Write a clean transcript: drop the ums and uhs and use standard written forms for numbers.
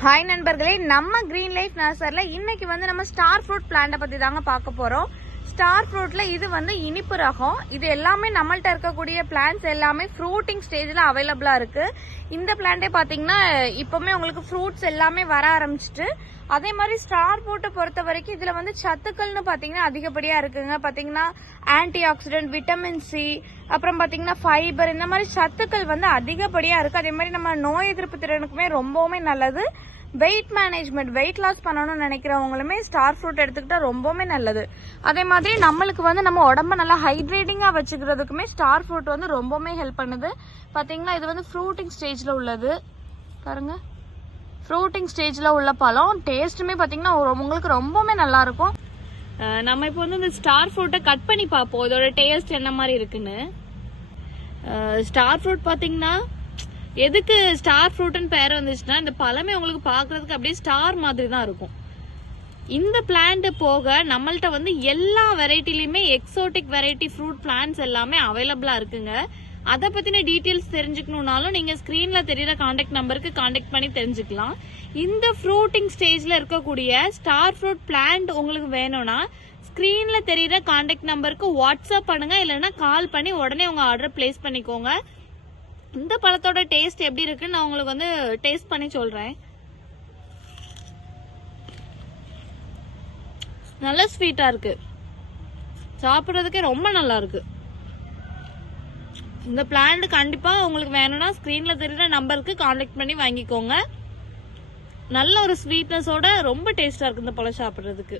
Hi நண்பர்களே, நம்ம green life நர்சரில இன்னைக்கு வந்து நம்ம ஸ்டார் ஃப்ரூட் பிளான்ட்டை பத்தி தாங்க பார்க்க போறோம். ஸ்டார் ஃப்ரூட்ல இது வந்து இனிப்பு ரகம். இது எல்லாமே நம்மள்ட்ட இருக்கக்கூடிய பிளான்ட்ஸ் எல்லாமே ஃப்ரூட்டிங் ஸ்டேஜ்ல அவைலபிளா இருக்கு. இந்த பிளான்ட்டே பாத்தீங்கன்னா இப்பவுமே உங்களுக்கு ஃப்ரூட்ஸ் எல்லாமே வர ஆரம்பிச்சிட்டு, அதே மாதிரி ஸ்டார் ஃப்ரூட்டை பொறுத்த வரைக்கும் இதுல வந்து சத்துக்கள்னு பாத்தீங்கன்னா அதிகப்படியா இருக்குங்க. பாத்தீங்கன்னா ஆன்டி ஆக்சிடென்ட், விட்டமின் சி, அப்புறம் பாத்தீங்கன்னா ஃபைபர், இந்த மாதிரி சத்துக்கள் வந்து அதிகப்படியா இருக்கு. அதே மாதிரி நம்ம நோய் எதிர்ப்பு திறனுக்குமே ரொம்பவுமே நல்லது. வெயிட் மேனேஜ்மெண்ட், வெயிட் லாஸ் பண்ணணும்னு நினைக்கிறவங்களுமே ஸ்டார் ஃப்ரூட் எடுத்துக்கிட்டா ரொம்பவுமே நல்லது. அதே மாதிரி நம்மளுக்கு வந்து நம்ம உடம்ப நல்லா ஹைட்ரேட்டிங்கா வச்சுக்கிறதுக்குமே ஸ்டார் ஃப்ரூட் வந்து ரொம்பவுமே ஹெல்ப் பண்ணுது. பாத்தீங்கன்னா இது வந்து ஃப்ரூட்டிங் ஸ்டேஜ்ல உள்ளது. பாருங்க, ஃப்ரூட்டிங் ஸ்டேஜ்ல உள்ள பழம். டேஸ்ட்டுமே பாத்தீங்கன்னா உங்களுக்கு ரொம்பவுமே நல்லா இருக்கும். நம்ம இப்போ வந்து இந்த ஸ்டார் ஃப்ரூட்டை கட் பண்ணி பார்ப்போம், இதோட டேஸ்ட் என்ன மாதிரி இருக்குன்னு. ஸ்டார் ஃப்ரூட் பாத்தீங்கன்னா எதுக்கு ஸ்டார் ஃப்ரூட்னு பேர் வந்துச்சுன்னா, இந்த பழமே உங்களுக்கு பாக்குறதுக்கு அப்படியே ஸ்டார் மாதிரி தான் இருக்கும். இந்த பிளான்ட் போக நம்மள்ட்ட வந்து எல்லா வெரைட்டிலயுமே எக்ஸோட்டிக் வெரைட்டி ஃப்ரூட் பிளான்ட்ஸ் எல்லாமே அவைலபிளா இருக்குங்க. அதை பத்தின டீட்டெயில்ஸ் தெரிஞ்சுக்கணும்னாலும் நீங்க ஸ்கிரீன்ல தெரியற கான்டாக்ட் நம்பருக்கு கான்டாக்ட் பண்ணி தெரிஞ்சுக்கலாம். இந்த ஃப்ரூட்டிங் ஸ்டேஜ்ல இருக்கக்கூடிய ஸ்டார் ஃப்ரூட் பிளான்ட் உங்களுக்கு வேணும்னா ஸ்கிரீன்ல தெரியற கான்டாக்ட் நம்பருக்கு வாட்ஸ்அப் பண்ணுங்க, இல்லைன்னா கால் பண்ணி உடனே உங்க ஆர்டர் பிளேஸ் பண்ணிக்கோங்க. இந்த பழத்தோட டேஸ்ட் எப்படி இருக்குன்னு நான் உங்களுக்கு வந்து டேஸ்ட் பண்ணி சொல்றேன். நல்ல ஸ்வீட்டா இருக்கு, சாப்பிடுறதுக்கே ரொம்ப நல்லா இருக்கு. இந்த பிளான்ட் கண்டிப்பா உங்களுக்கு வேணும்னா ஸ்கிரீன்ல தெரியுற நம்பருக்கு கான்டாக்ட் பண்ணி வாங்கிக்கோங்க. நல்ல ஒரு ஸ்வீட்னஸோட ரொம்ப டேஸ்டா இருக்கு இந்த பழம் சாப்பிடுறதுக்கு.